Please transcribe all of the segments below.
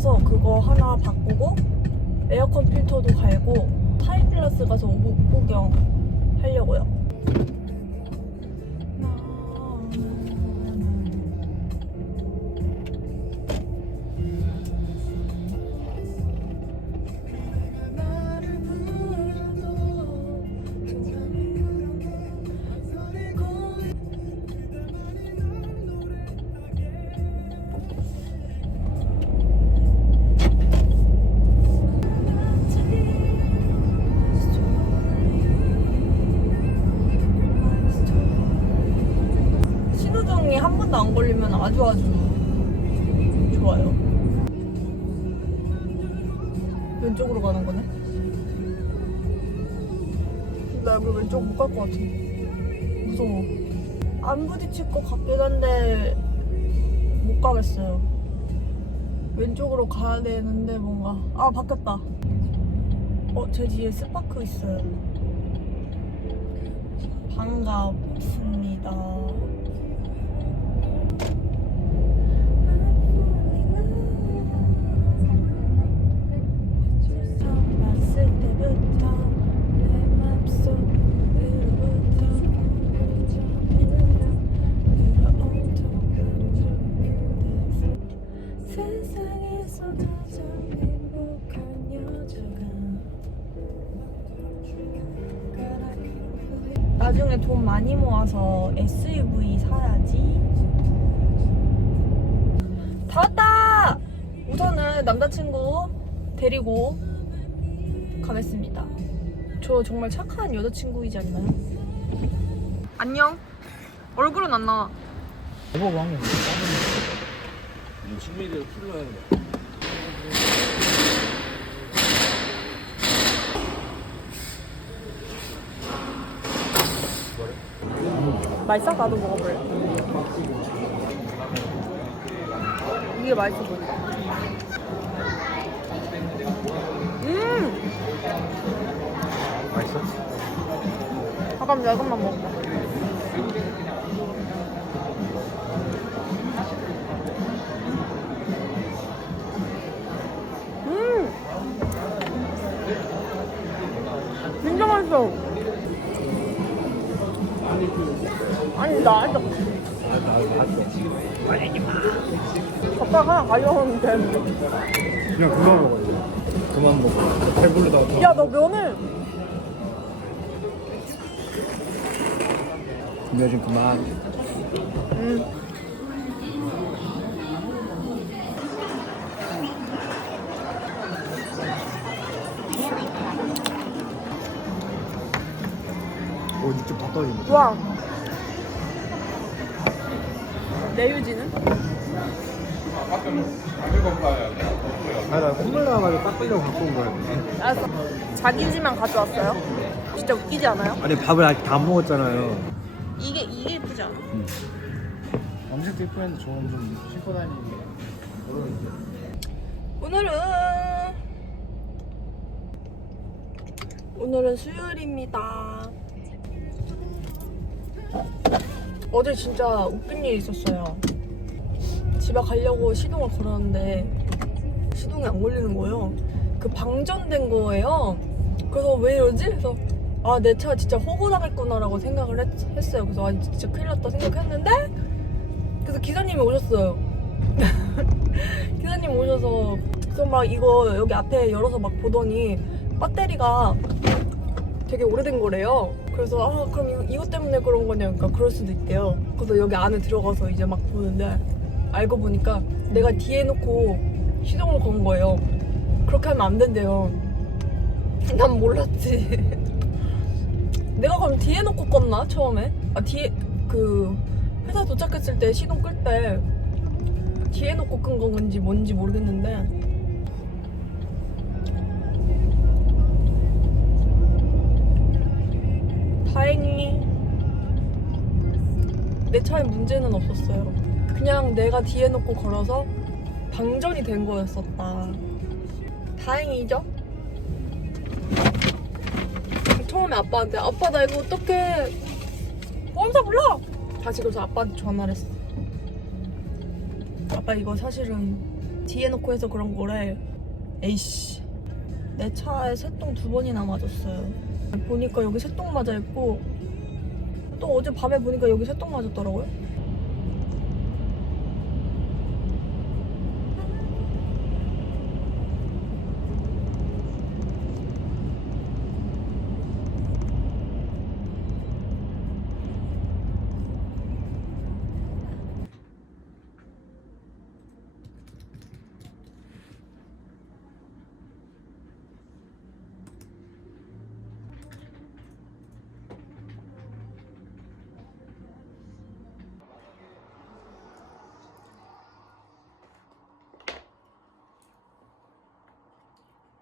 나가서 그거 하나 바꾸고 에어컨 필터도 갈고 타임플러스 가서 옷 구경 하려고요. 아주 아주 좋아요. 왼쪽으로 가는 거네. 나 여기 왼쪽 못 갈 것 같아. 무서워. 안 부딪힐 것 같긴 한데 못 가겠어요. 왼쪽으로 가야 되는데 뭔가 아 바뀌었다. 어, 제 뒤에 스파크 있어요. 반갑습니다. 데리고 가겠습니다. 저 정말 착한 여자친구이지 않나요? 안녕. 얼굴은 안 나와. 뭐야? 식미를 풀로 하는 거. 맛있어? 나도 먹어볼래. 이게 맛있어. 음! 잠깐 이것만 먹자. 음! 진짜 맛있어. 아니 나 아직 아. 젓가락 하나 가져오면 되는데. 그냥 그만 먹어 이제. 그만 먹어. 배부르다. 야 너 면을 김여진 그만. 음. 오, 이쪽 다 떨어진다. 좋아. 내유지는? 아, 나 콧물 나와가지고 닦으려고 갖고 온 거야. 알았어. 자기 집만 가져왔어요? 진짜 웃기지 않아요? 아니, 밥을 아직 다안 먹었잖아요. 이게 이게 예쁘지 않아? 엄색도 이쁘는데 저건 좀 신고 다니는 게. 오늘은 오늘은 수요일입니다. 어제 진짜 웃긴 일이 있었어요. 집에 가려고 시동을 걸었는데 시동이 안 걸리는 거예요. 그 방전된 거예요. 그래서 왜 이러지? 그래서 아 내 차 진짜 호구당했구나라고 생각을 했, 어요 그래서 아 진짜 큰일 났다 생각했는데 그래서 기사님이 오셨어요. 기사님 오셔서 그래서 막 이거 여기 앞에 열어서 막 보더니 배터리가 되게 오래된 거래요. 그래서 아 그럼 이거, 때문에 그런 거냐 그러니까 그럴 수도 있대요. 그래서 여기 안에 들어가서 이제 막 보는데 알고 보니까 내가 뒤에 놓고 시동을 건 거예요. 그렇게 하면 안 된대요. 난 몰랐지. 내가 그럼 뒤에 놓고 껐나 처음에? 아 뒤에 그 회사 도착했을 때 시동 끌 때 뒤에 놓고 끈 건지 뭔지 모르겠는데 다행히 내 차에 문제는 없었어요. 그냥 내가 뒤에 놓고 걸어서 방전이 된 거였었다. 다행이죠? 처음에 아빠한테 아빠 나 이거 어떡해 혼자 몰라 다시 그래서 아빠한테 전화를 했어 아빠 이거 사실은 뒤에 놓고 해서 그런 거래. 에이씨. 내 차에 새똥 두 번이나 맞았어요. 보니까 여기 새똥 맞아 있고 또 어제 밤에 보니까 여기 새똥 맞았더라고요.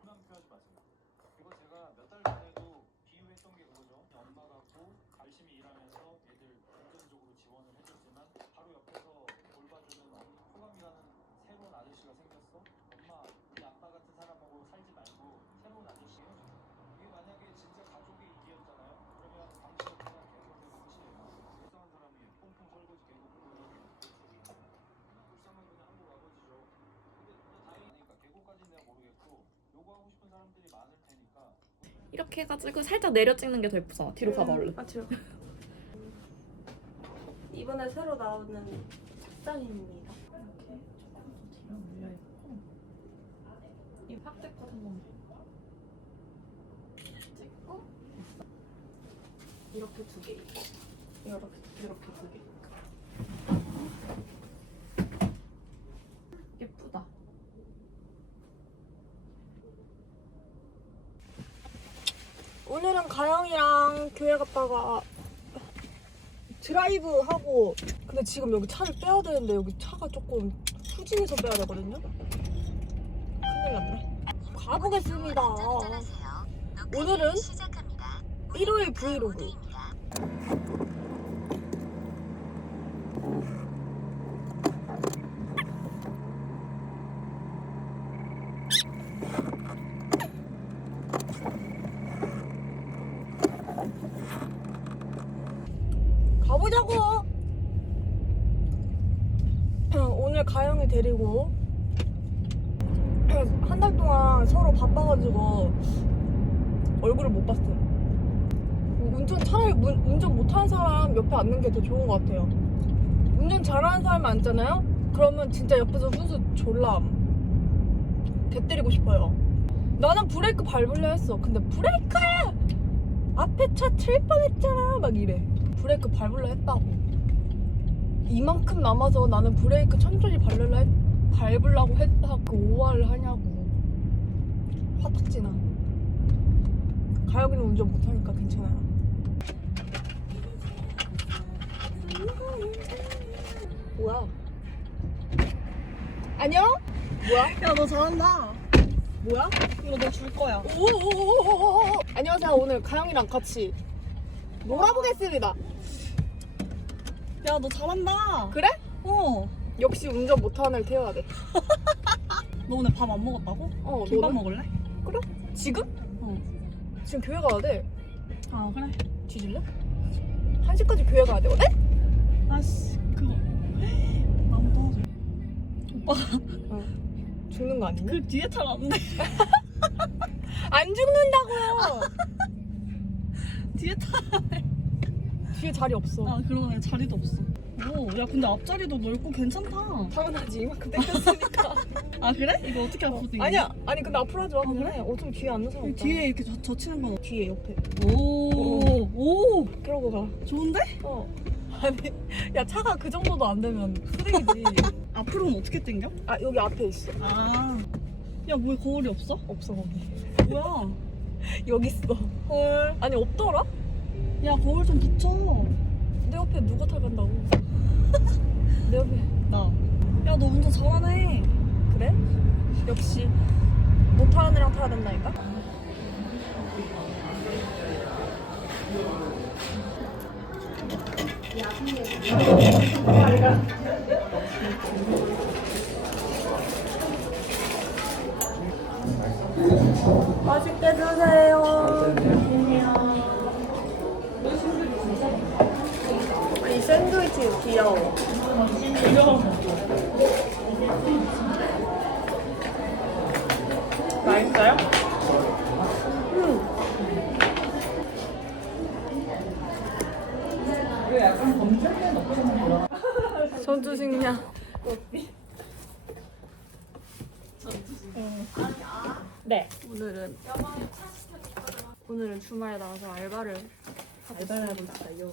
부담 표하지 마세요. 이거 제가 몇 달 전에도 비유했던 게 그거죠. 엄마 갖고 열심히 일하면서 애들 금전적으로 지원을 해줬지만 바로 옆에서 돌봐주는 어머니 호감이라는 새로운 아저씨가 생겼어. 엄마, 이 아빠 같은 사람하고 살지 말고 새로운 아저씨 해줘. 이게 만약에 진짜 가족의 일이었잖아요. 그러면 당신 없으면 계속해서 끝이에요. 불쌍한 사람이 퐁퐁 설거지 계속 보면 불쌍한 그냥 한국 아버지죠. 근데 또 다행이니까 계곡까지는 내가 모르겠고 요구하고 싶은 사람들이 많을 테니까 이렇게 해가지고 살짝 내려 찍는 게 더 예쁘잖아. 뒤로 가봐 얼른. 맞죠. 이번에 새로 나오는 책장입니다. 이렇게 조금 더 뒤로 올려 있고 이 팍데컷 한번 찍고 이렇게 두 개. 이렇게 이렇게 두 개. 예쁘다. 오늘은 가영이랑 교회 갔다가 드라이브 하고 근데 지금 여기 차를 빼야 되는데 여기 차가 조금 후진해서 빼야 되거든요. 큰일 났네. 가보겠습니다. 오늘은 일요일 브이로그. 가보자고. 오늘 가영이 데리고 한 달 동안 서로 바빠가지고 얼굴을 못 봤음. 운전 차라리 문- 운전 못하는 사람 옆에 앉는 게 더 좋은 것 같아요. 운전 잘하는 사람 앉잖아요? 그러면 진짜 옆에서 훈수 졸라 개 때리고 싶어요. 나는 브레이크 밟으려 했어. 근데 브레이크! 앞에 차 칠 뻔했잖아. 막 이래. 브레이크 밟으려 했다고. 이만큼 남아서 나는 브레이크 천천히 밟으려 했, 밟으려고 했다고 오화를 하냐고. 화딱지나. 가혁이는 운전 못하니까 괜찮아요. 뭐야? 안녕? 뭐야? 야, 너 잘한다. 뭐야? 이거 너 줄 거야. 오오오오오오 안녕하세요. 오늘 가영이랑 같이 놀아보겠습니다. 야, 너 잘한다. 그래? 어. 역시 운전 못하는 애를 태워야 돼. 너 오늘 밥 안 먹었다고? 어, 김밥 너는? 먹을래? 지금? 어. 지금 교회 가야 돼. 아, 그래. 뒤질래? 1시까지 교회 가야 되거든? 아씨, 그거. 나무 떨어져. 오빠, 죽는 거 아니니? 그 뒤에 타라는데. 안 죽는다고요! 뒤에 타. 뒤에 자리 없어. 아, 그러네. 자리도 없어. 오, 야, 근데 앞자리도 넓고 괜찮다. 당연하지. 이만큼 땡겼으니까. 아, 그래? 이거 어떻게 앞으로 땡겨? 아니야. 아니, 근데 앞으로 하지 마. 아, 그래? 어차피 뒤에 앉는 사람 없잖아. 뒤에 이렇게 젖, 젖히는 건. 뒤에, 옆에. 오, 오, 그러고 가. 좋은데? 어. 아니, 야, 차가 그 정도도 안 되면 쓰레기지. 앞으로는 어떻게 땡겨? 아, 여기 앞에 있어. 아. 야, 왜 거울이 없어? 없어, 거기. 뭐야? 여기 있어. 헐. 아니, 없더라? 야, 거울 좀 붙여. 내 옆에 누가 타간다고? 내 옆에. 나. 야, 너 운전 잘하네. 그래? 역시 못하는 애랑 타야 된다니까? 맛있게 드세요. 샌드위치 귀여워. 맛있어요? 음. 전투식량. 음. 네. 오늘은 오늘은 주말에 나와서 알바를 알바를 하고 있어요.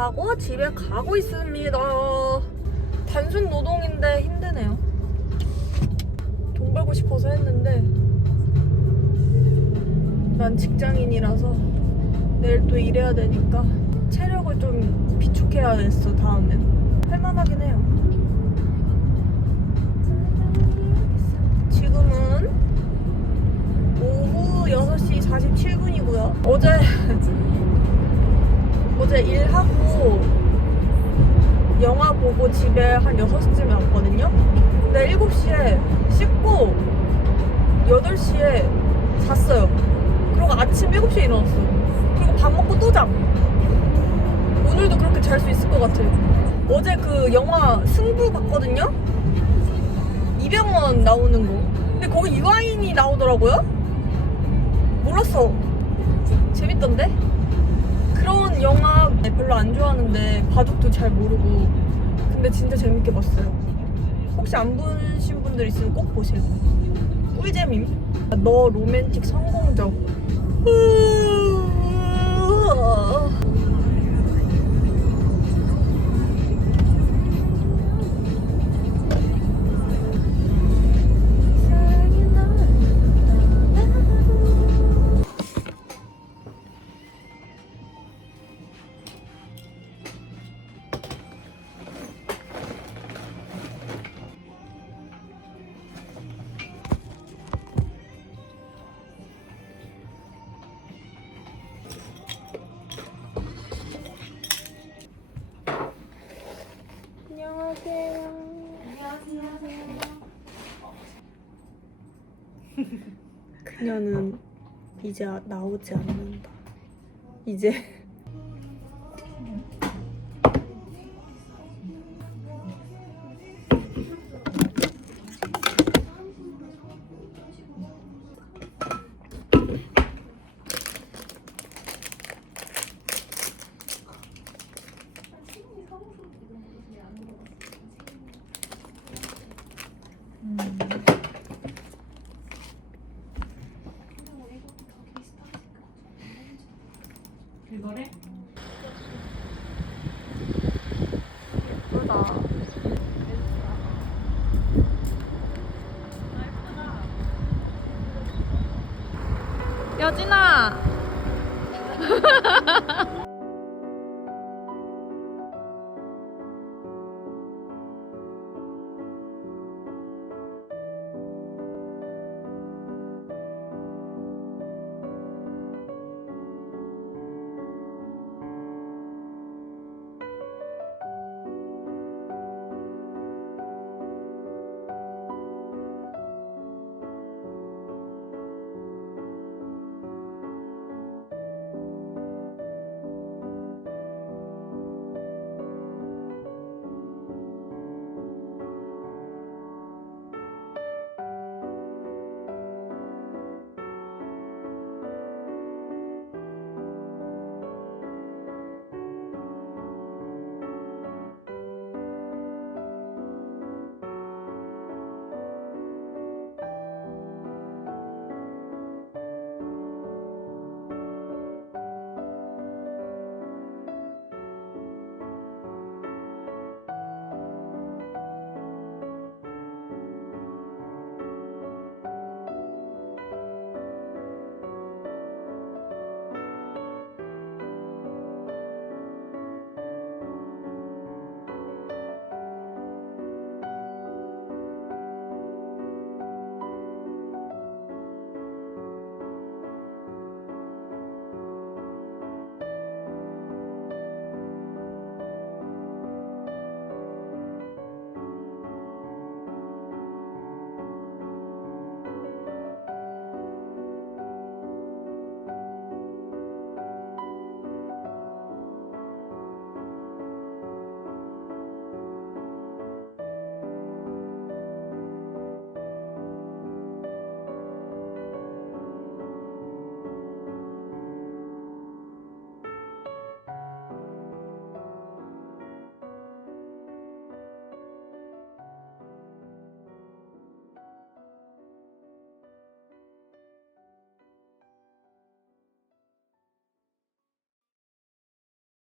하고 집에 가고 있습니다. 단순 노동인데 힘드네요. 돈 벌고 싶어서 했는데 난 직장인이라서 내일 또 일해야 되니까 체력을 좀 비축해야겠어 다음엔 6시쯤에 왔거든요. 근데 7시에 씻고 8시에 잤어요. 그리고 아침 7시에 일어났어요. 그리고 밥 먹고 또 자. 오늘도 그렇게 잘 수 있을 것 같아요. 어제 그 영화 승부 봤거든요. 이병헌 나오는 거. 근데 거기 유아인이 나오더라고요. 몰랐어. 재밌던데? 그런 영화 별로 안 좋아하는데 바둑도 잘 모르고 근데 진짜 재밌게 봤어요. 혹시 안 보신 분들 있으면 꼭 보세요. 꿀잼임. 너 로맨틱 성공적. 그녀는 이제 나오지 않는다. 이제 거래? 예쁘다. 여진아.